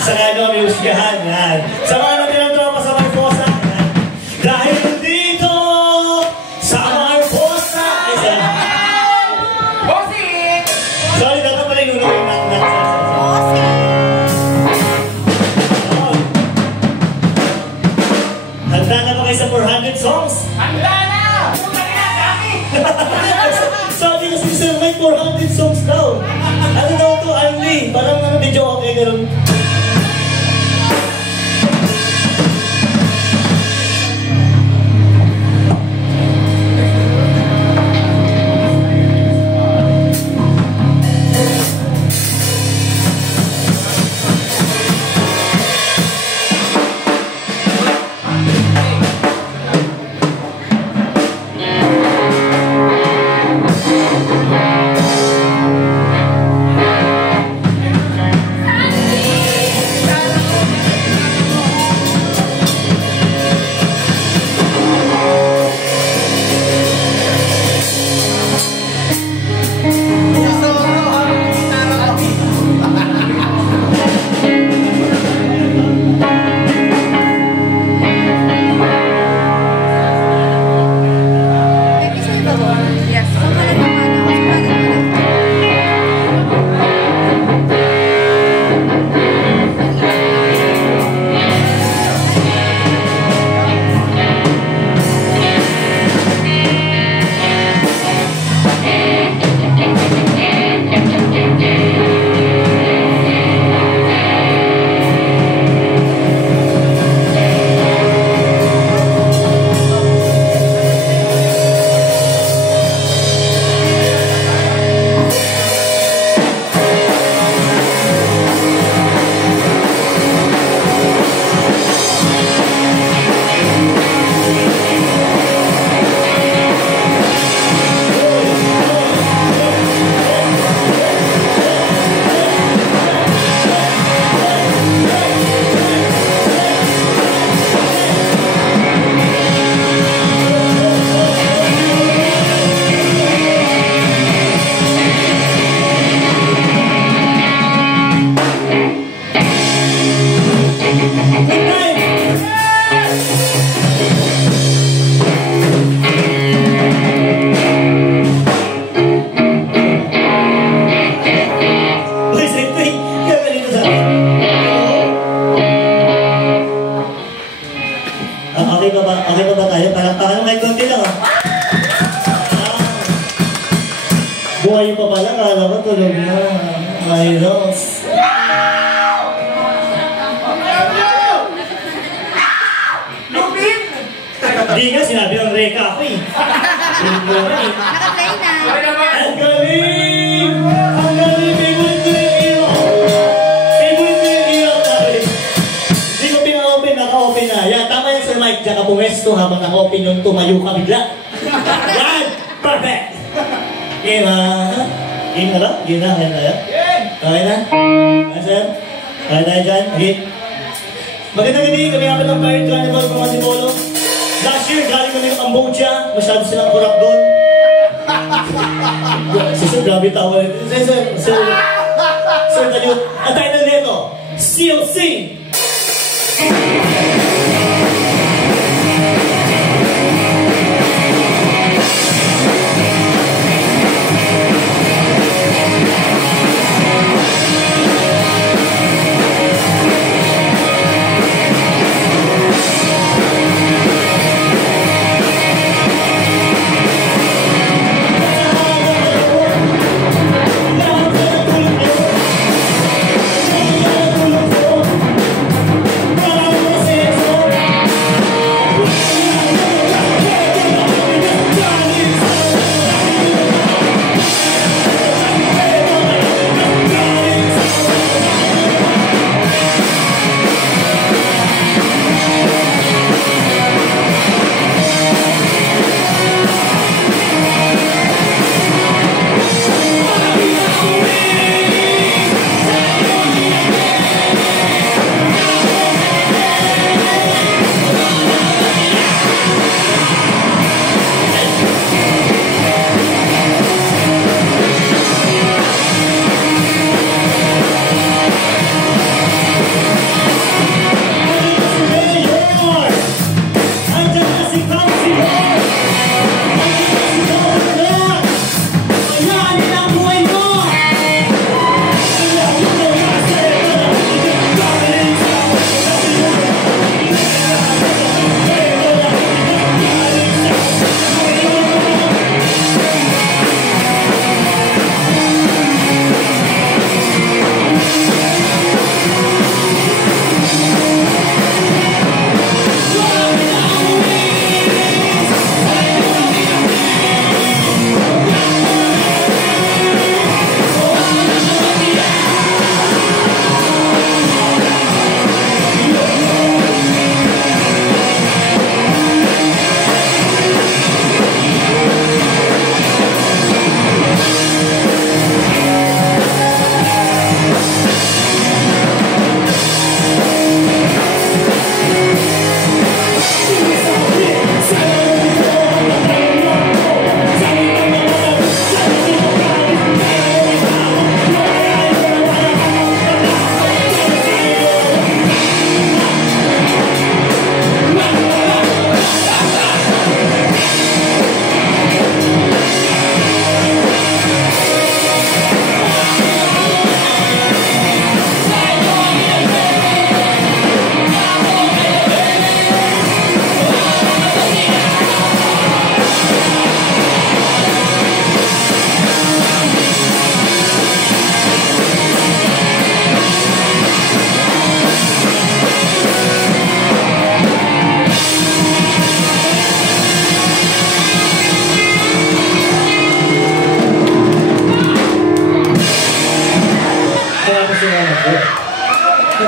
Sa kano may usgahan. Sa mga natin ang pa sa Marposa. Dahil dito sa Marposa. Ay, saan? Bossing! Sorry, dapat pala yung ulo yung knock-knock. Handa na ba kayo sa 400 songs? Handa na! Puta na kami! Sabi kasi sir, may 400 songs daw. Ano daw to, Arlie? Parang ano, di joke, okay, ganun. Okay pa ba tayo? Parang may konti lang. Buhay pa pala, kala ko tulog na. Ayos. Di nga, sinabi ang reka ako eh. Naka-play na. Ang galing! Ang galing! Favorite ko yung iyo! Favorite ko yung iyo! Hindi ko pina-open, naka-open na. Yan, tama yan Sir Mike. Diyan ka pumesto habang naka-open yung tumayo ka bigla. Yan! Perfect! Game ha? Game na ba? Game na? Kaya na yan? Okay na? Kaya sir? Kaya tayo dyan? Okay? Magandang gabi, kami nga ng Pirate Carnival from Antipolo. Last year, galing kami ng Cambodia. Masyado silang kurap doon. Sir, grabe tawa. Sir, tayo. Ang title nito, Still Sing!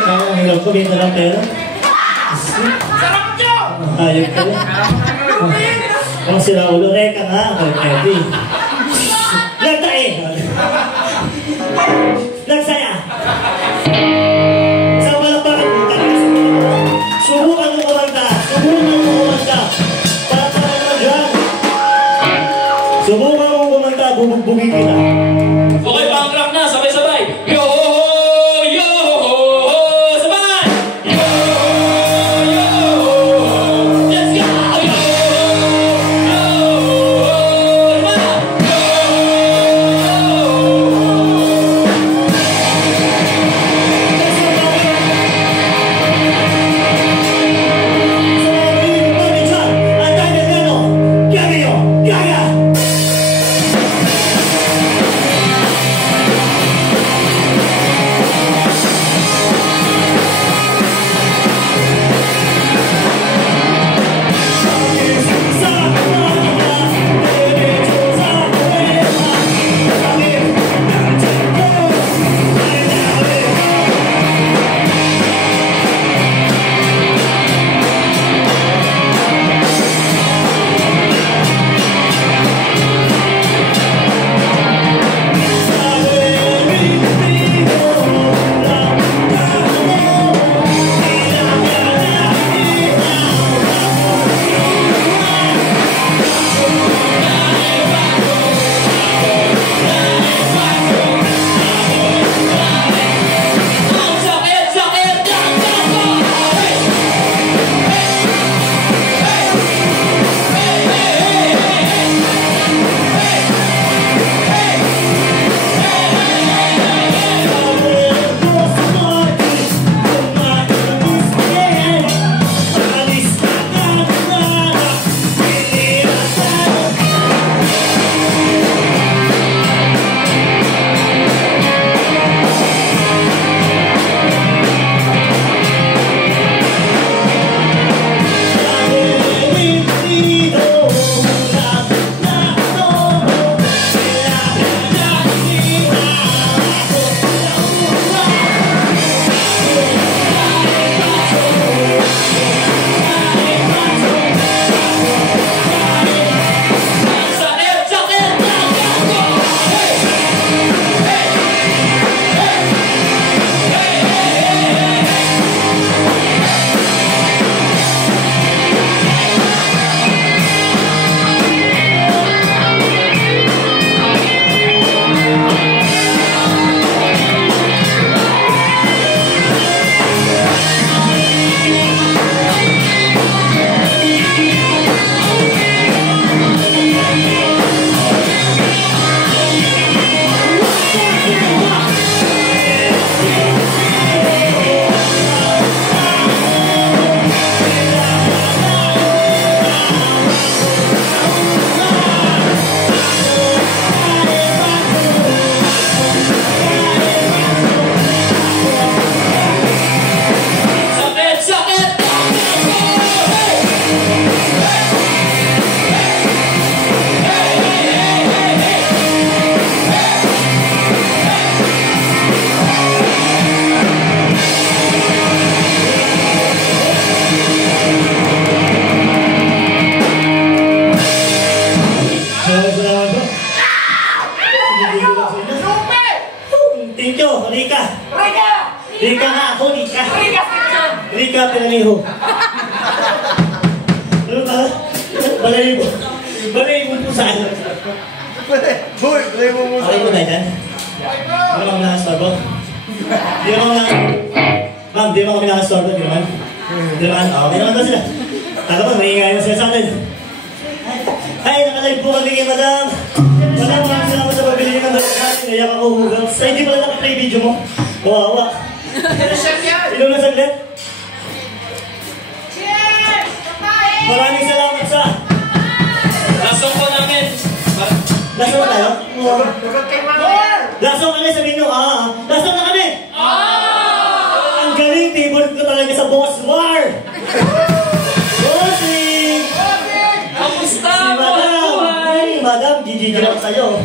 Kaya ang hirap ko, benta lang pera. Sarap nyo! Ayok ka rin. Kung sila ulo, reka nga. Pwede. Nagtae! Nagsaya! Sa malaparan mo, subukan mo kumanta. Subukan mo kumanta. Para naman dyan. Subukan mo kumanta, bubugbugin kita. Okay, pang-crack na, sabay-sabay. Yo! Yo! Sabay! Yo! Yo! Let's go! Yo! Yo! Sabay! Thank you, Rika. Rika! Rika nga ako, Rika. Rika section! Rika Pinaniho. Ano ba? Balayibo. Balayibo po saan? Boy, balayibo mo Okay mo na dyan? Ano bang nakastorbo? Di naman na... Ma'am, di naman kami nakastorbo, di naman? Di naman? Okay naman daw sila. Taka pa, maingay na sila sa atin. Ay, nakalive po kami kay Madam. Madam, maraming salamat sa pabili niyo ng dapat natin. Naiyak ako hugang. Sa hindi pala naka-play video mo. Wawa. Ilo na saglit. Cheers! Kapay! Maraming salamat sa... Lasong po namin. Lasong na tayo? Huwag kay Mangor! Lasong kami, sabihin nyo, lasong na kami! Ang galing, favorite ko talaga sa Boss War! Bossing! Kamusta? Si Madam! Madam, gigigil ako sa'yo.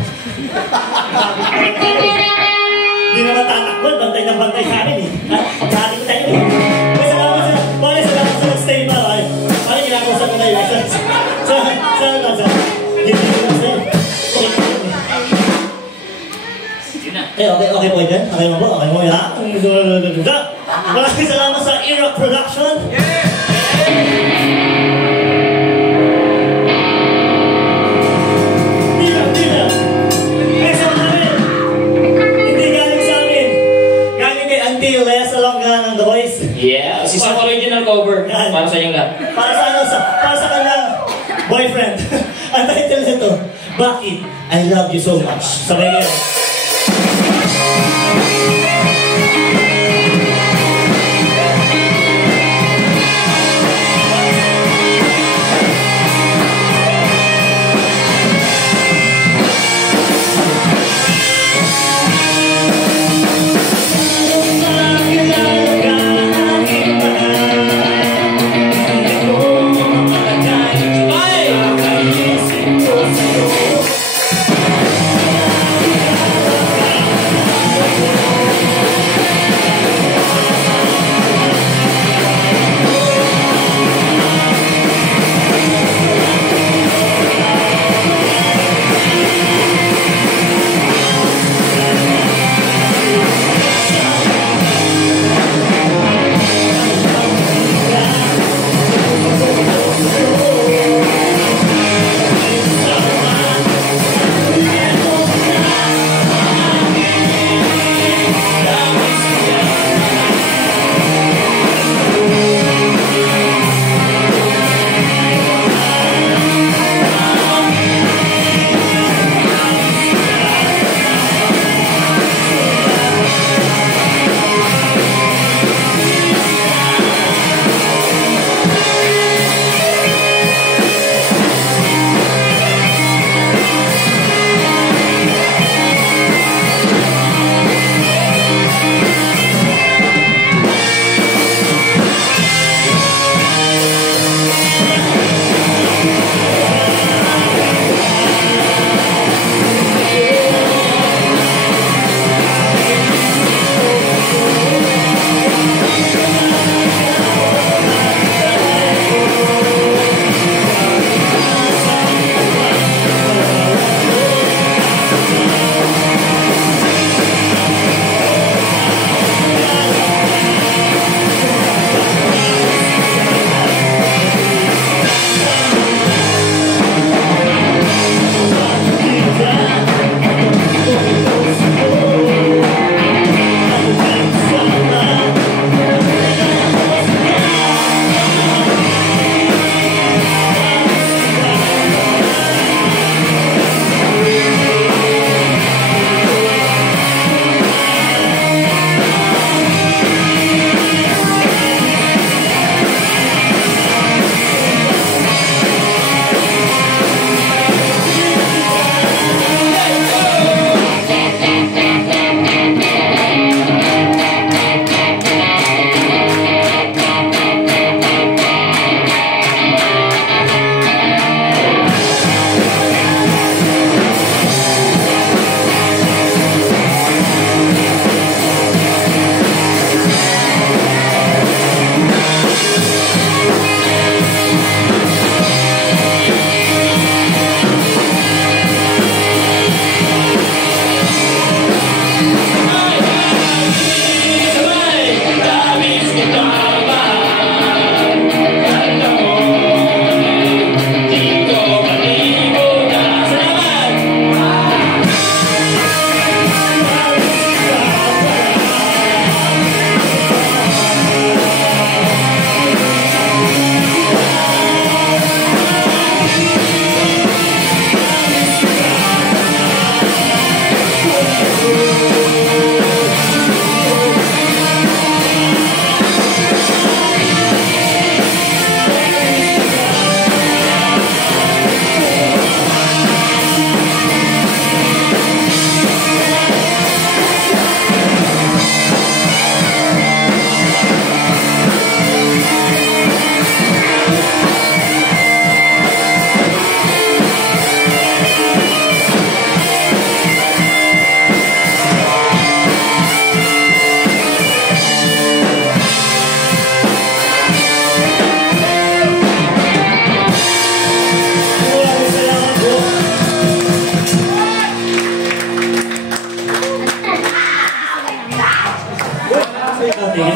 Di Hindi naman tatakbon, bantay ng bantay sa amin eh. Dati ko tayo eh. Salamat sa nag-stay pa. Parang ginagawa ko na yun. Hindi ko lang sa'yo. Okay po dyan? Okay mo po? Okay mo yan? Maraming salamat sa Era Production. Yeah, isang original cover para sa inyo lahat. Para sa kanyang boyfriend. Ang title nito, Bakit I Love You So Much. Sabay ngayon.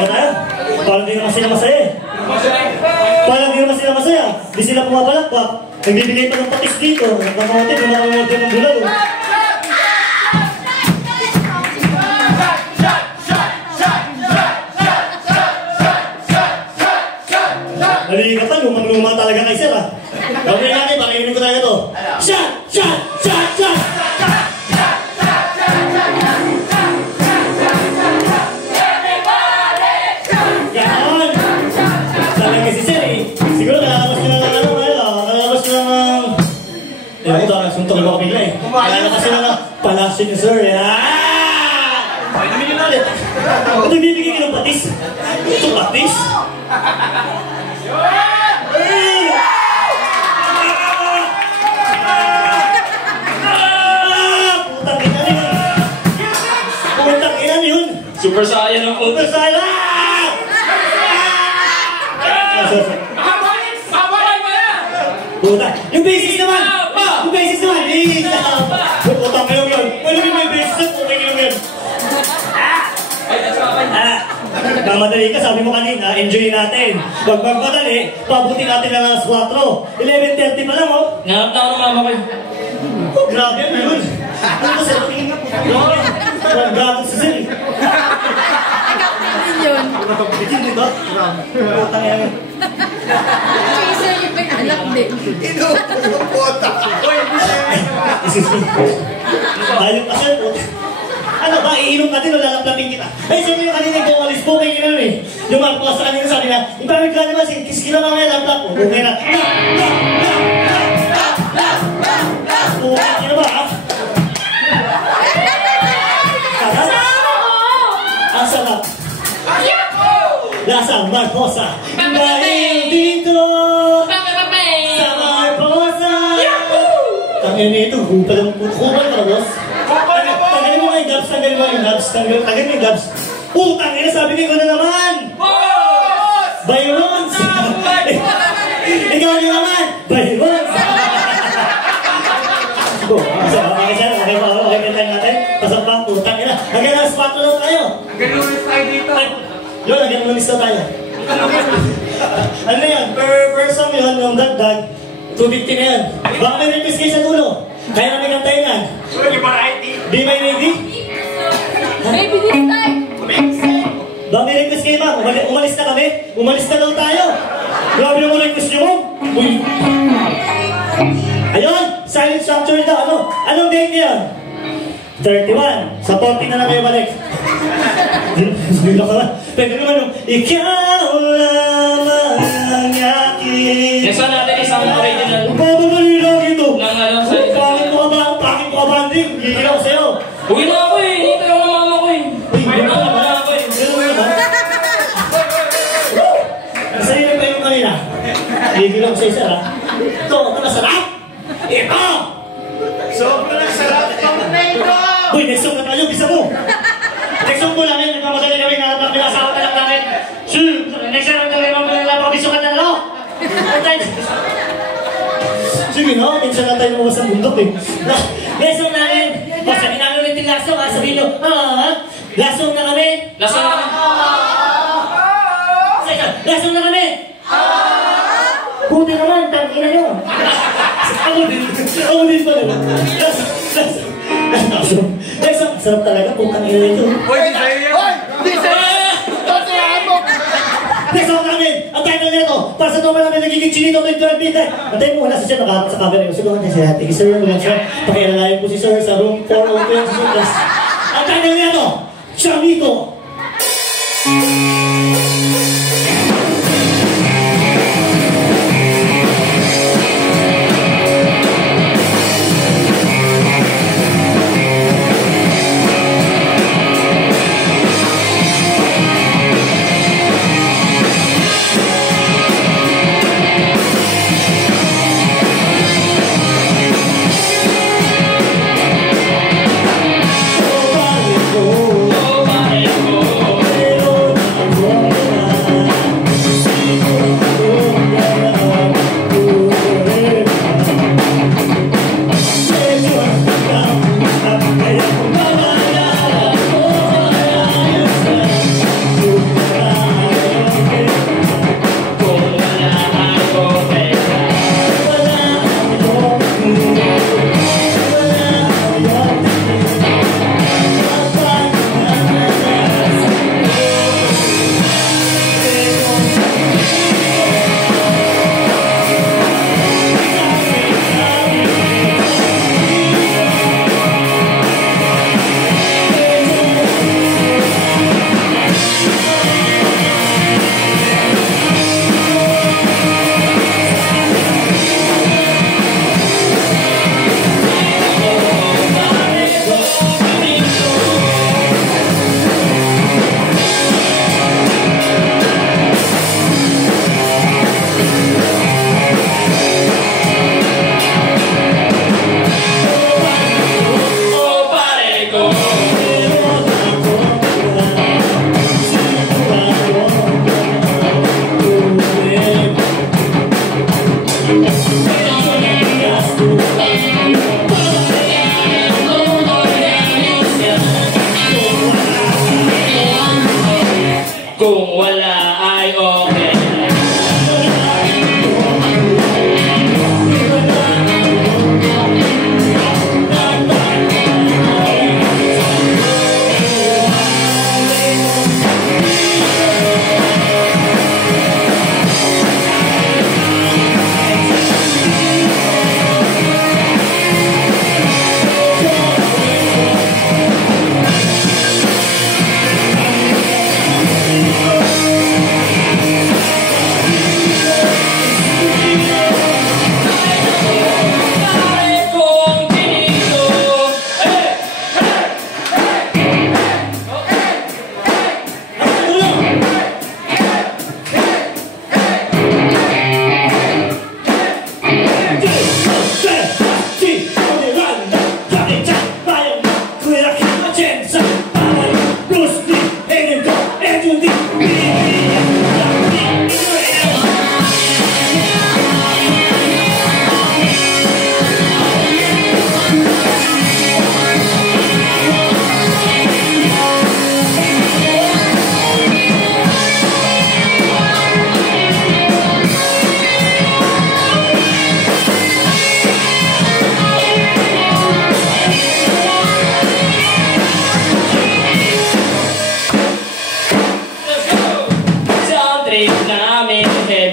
Tama tayo? Parang di naman sila masaya eh. Parang di naman sila masaya. Di sila pumapalakpak. Nagbibigay pa ng patis dito. Nakamotin, nakamotin ng bulag. Naliga pa, lumang-luma talaga kay sir ah. Gawin natin, pakiunin ko talaga to. Shot! Shot! Shot! Shot! Yan! Talaga si sir eh. Siguro nakalabas ko na ng ano, nakalabas ko na ng... Ewan ko talaga, suntok ko bigla eh. Nakalabas ko na ng palasyo ni sir eh. Ay, namin yun ulit. Ito bibigyan ka ng patis. Ito patis? Putang ina yun. Super Saiyan ang puto. Super Saiyan. Puta. Yung basis naman. Yung basis naman. Putang ina yun. Wala may basis at putang ina yun. Mamadali ka, sabi mo kanina, enjoy natin. Huwag magmadali, pabuti natin lang alas 4. 11:30 pa lang, oh. Nganap na ako ng mama ko. Oh, grabe yan, yun. Ano ba sir? Tingin nga po. Grabe si sir. Accounting din yun. Bitin, di ba? Putang yan. Isa yung may anak din. Inuupota. Ayun ka sir, puta. Ano ba, iinom ka din o lalaplapin kita? Ay, sabi yung kanina yung umalis po, kayo gano'n eh. Yung mga po sa kanina sabi na, yung parang ka naman, kiskila na ngayon, laplap mo. Okay na. Okay na ba, ha? Sarap? Ang sarap. Lasang Marcosa. Dahil dito sa Marcosa. Tangin nito, kupal ka, boss. Tanggalin mo yung gabs, tanggalin mo yung gabs, tanggalin mo yung gabs. Putang ina, sabi ko na naman! By once! Ikaw na naman! By once! Okay, bentay natin. Pasok pa, putang ina. Hanggang na spot lang tayo. Hanggang lumis tayo dito. Yun, hanggang lumis na tayo. Ano na yan? Per song yun, yung dagdag, 250 na yan. Baka may request kayo sa dulo. Kaya namin kantayin yan. Be my lady? Maybe this time. Baka may request kayo ma'am. Umalis na kami. Umalis na daw tayo. Grabe naman request nyo mo. Uy. Ayun, silent structure daw. Ano? Anong date niya? 31. Sa 40 na lang kayo balik. Bila ka ba? Pwede naman yung ikaw lamang ang yakin. Next one natin isang original. Bababali lang ito. Nang alam sa Bakit mo ka ba, Andy? Gigil ako sa'yo. Uwi na ako eh. Hinintay ako ng mama ko eh. Uy, Uwi na ako eh. Nasa'yo pa yung kanina. Gigil ako sa'yo, sir, ha? Ito masarap! Ito! Sobrang sarap ng mango! Uy, next song na tayo, bisa mo! Next song po namin, nagmamadali kami, nahanap ng asawa na lang namin. Next song na tayo, mapabisukan na lang. Sige no, minsan na tayo lumabas ng bundok eh. Next song namin, sabi namin ulit yung last song, ha? Sabihin nyo, last song na kami. Last one na kami. Last song na kami. Buti naman, tangina nyo. Ako din pala. Last song. Sarap talaga, putang ina nito. Hoy, di sa'yo yan! Hoy! Di sa'yo! Next song namin, ang title nito, para sa naman namin nagiging chinito ng 12 minutes. Antayin mo, nasa siya, nakaharap sa camera. Siguro niya siya, thank you sir, pakialalayan po si sir sa room 402 sa Sudas. Ang title nito, Chinito. Oh, ay okay.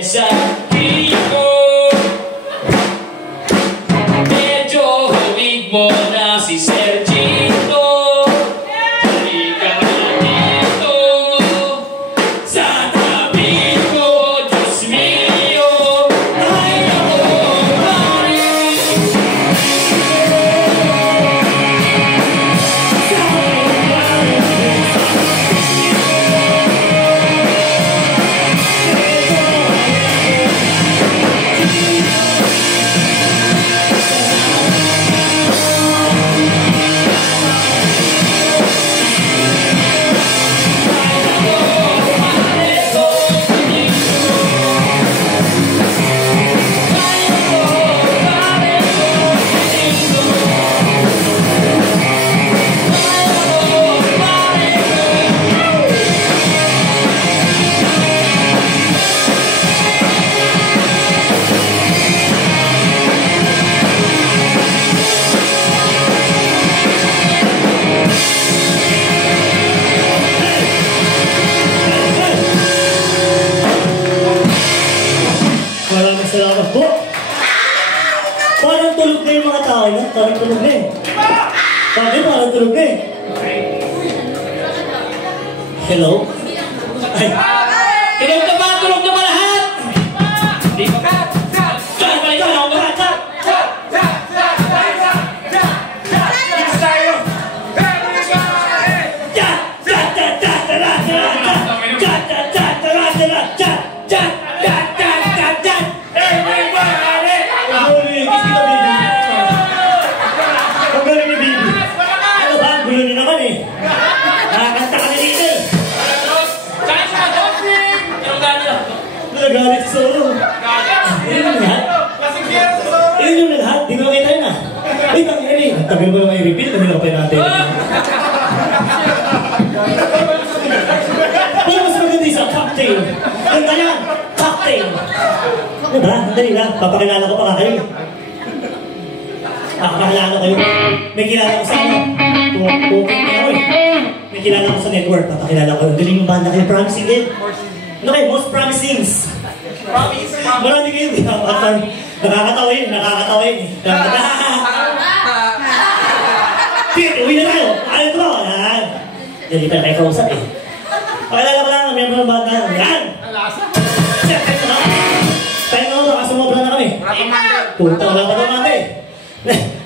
Sa pico medyo huwig mo na si Sergito. Halika dito sa tabi ko, Diyos mio. Ay ako, Salamat po. Parang tulog na yung mga tao na. Parang tulog na eh. Parang tulog na eh. Hello? Ay. tulog na ba? Tulog na ba lahat? Di ba ka? Nagalit sa ulo. Yun yung lahat. Yun yung lahat. Di ko nakita yun ah. Ay, tangin eh. Tagal mo naman i-repeat. Tagal ako pa natin. Pero mas maganda isa, cocktail. Ang kaya, cocktail. Diba? Dali lang. Papakilala ko pa nga kayo. Papakilala kayo. May kilala ko sa ano. Pukit niya ako eh. May kilala ko sa network. Papakilala ko. Galing yung banda kayo. Promising din. Ano kayo? Most promisings. Marami kayo. Nakakatawa yun. Nakakatawa yun. Sige, uwi na tayo. Ano ito ba? Yan. Hindi pa na kayo kausap eh. Pakilala ko lang ang miyembro ng banda. Yan! Tayo na ako. Sumobra na kami. Puta, wala pa naman eh.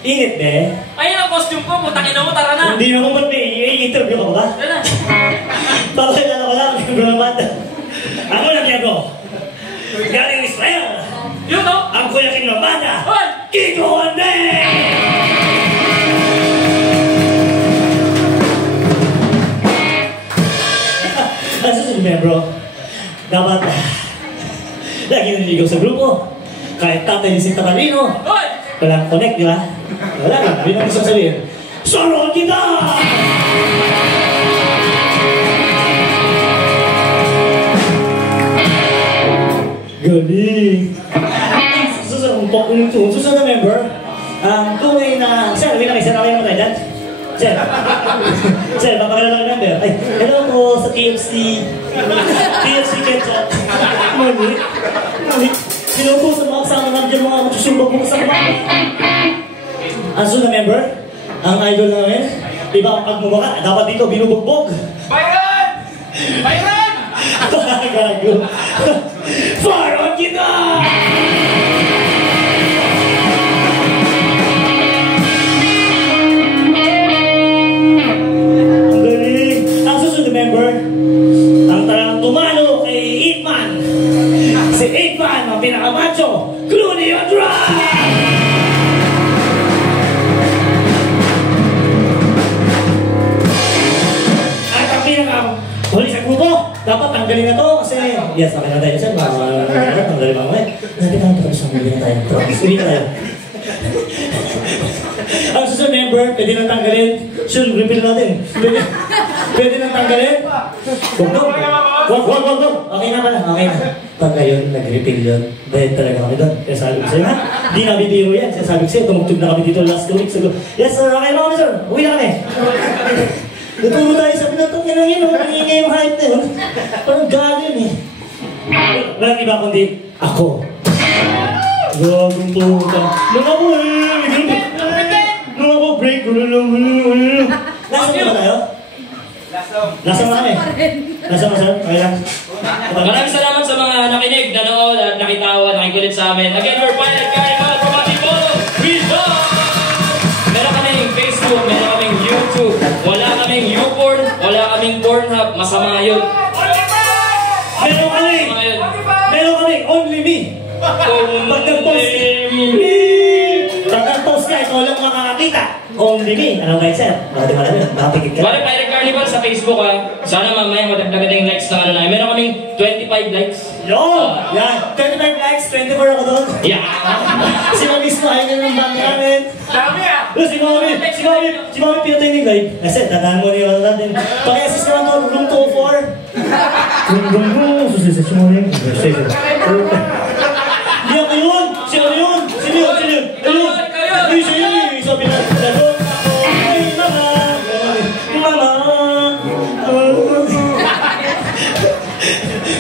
Init be. Ayun ang costume ko. Putangin mo. Tara na. Hindi naman ba't may interview ka ba? Yan na. Pakilala ko lang ang miyembro ng banda. Ako na miyembro. Galing Israel. Yun o. Ang kuya king ng banda. Hoy! Kiko Ande! Ang susunod miyembro. Dapat lagi naliligaw sa grupo. Kahit tatay ni si Tatalino. Hoy! Walang connect, di ba? Wala ka. Hindi mo gusto sabihin. Solo kita! Galing. Susunod na member, ang tunay na... Sir, wait lang, sir, okay naman tayo dyan? Sir, sir, papakilala ka member. Ay, hello po sa KFC. KFC Ketchup. Mali. Hello po sa mga kasama namin mga magsusumbag po sa mga. Ang sunod na member, ang idol namin, iba ang pagmumaka, dapat dito binubugbog. Byron! Byron! Gago. Faron kita! Ang galing. Ang susunod na member, ang tarang tumalo kay Eatman. Si Eatman, ang pinakamacho, Clooney on Drive! Huli sa grupo, dapat tanggalin na to kasi yes, okay na tayo sir, tanggalin mo eh. Natin tayo tapos huli na tayo, huli na tayo. Ang susunod member, pwede nang tanggalin, sure, refill natin. Pwede nang tanggalin. Wag. Okay na pala, okay na. Pag ngayon, nag-refill yun, dahil talaga kami doon. Kaya sabi ko sa'yo, ha? Di nabibiro yan. Kaya sabi ko sa'yo, tumugtog na kami dito last 2 weeks ago. Yes sir, okay na kami sir, uwi na kami. Naturo tayo sa pinatong yun ang yun, nangyingay yung hype na yun. Parang gano'n eh. Walang iba kundi ako. Gagong puta. Nung ako break. Lasang ba tayo? Lasang na kami. Lasang na sir? Okay lang. Maraming salamat sa mga nakinig, nanood at nakitawa, nakikulit sa amin. Again, we're Pilot Carnival from Antipolo. We love! Meron kaming Facebook, meron kaming YouTube. Wala kaming YouPorn, wala kaming Pornhub. Masama yun. Meron kami, only me. Pag nag-post ka, ikaw lang makakakita. Only me. Ano kayo sir? Di ba namin, nakapikit ka. Bale, Pirate Carnival sa Facebook ha. Sana mamaya matagdagan yung likes na ano na. Meron kaming 25 likes. Yun! Yan! 25 likes, 24 ako doon. Yeah! Si Mami Sno, ayun na ng band namin. Dami ah! Si Mami pinatay ni live. Kasi, tandaan mo niyo natin. Pag-assist naman to, room 204. Susi si Mami. Hindi ako yun! Sino yun? Ayun! Hindi siya yun! Sabi na, lalong ako. Ay, mama!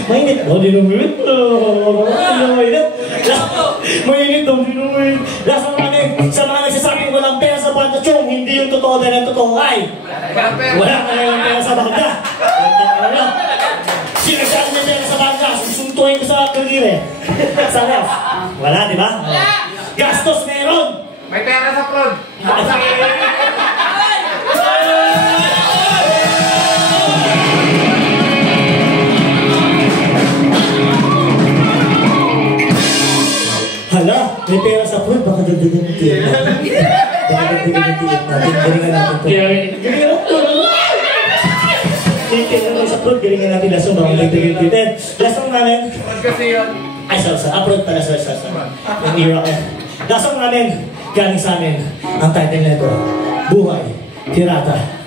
Mainit daw dinumit. Mainit daw dinumit. Lasang kami sa mga nagsasabing walang pera sa banda chong, hindi yung totoo dahil ang totoo ay wala talagang pera sa banda. Sinasabi may pera sa banda, susuntuin ko sa kalire. Sa ref. Wala, di ba? Gastos meron. May pera sa prod. Hala, may pera sa pool, baka dagdagan ng tiyan natin. Galingan natin po. Galingan natin sa pool, galingan natin lasong, baka dagdagan ng tiyan. Lasong namin. Kasi yun. Ay, sorry, upload pala, sorry. Yung era ko. Lasong namin, galing sa amin, ang title na ito, Buhay Pirata.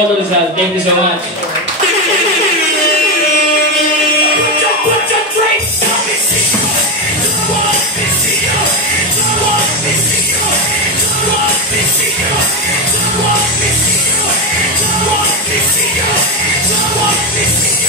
Polo Rizal. Thank you so much. See you.